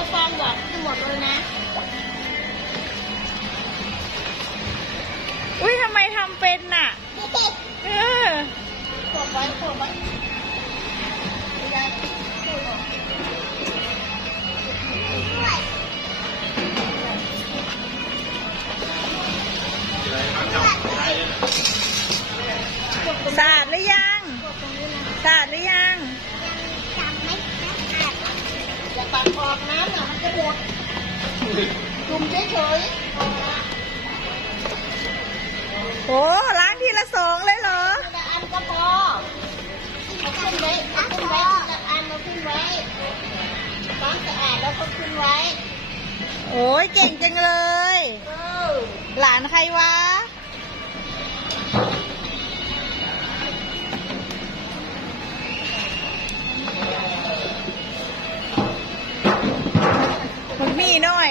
ก็ฟองหวานทั้งหมดเลยนะอุ้ยทำไมทำเป็นน่ะเออขวบไว้ขวบไว้สะอาดหรือยังสะอาดหรือยังอย่าปัดออกน้ำน่ะมันจะหมดจุ่มเฉยโอ้ล้างทีละ2เลยเหรอๆทีละอันก็พอเอาขึ้นไว้เอาขึ้นไว้ทีละอันเอาขึ้นไว้ล้างสะอาดแล้วก็ขึ้นไว้ โอ้ยเก่งจังเลยหลานใครวะบักมี่น้อย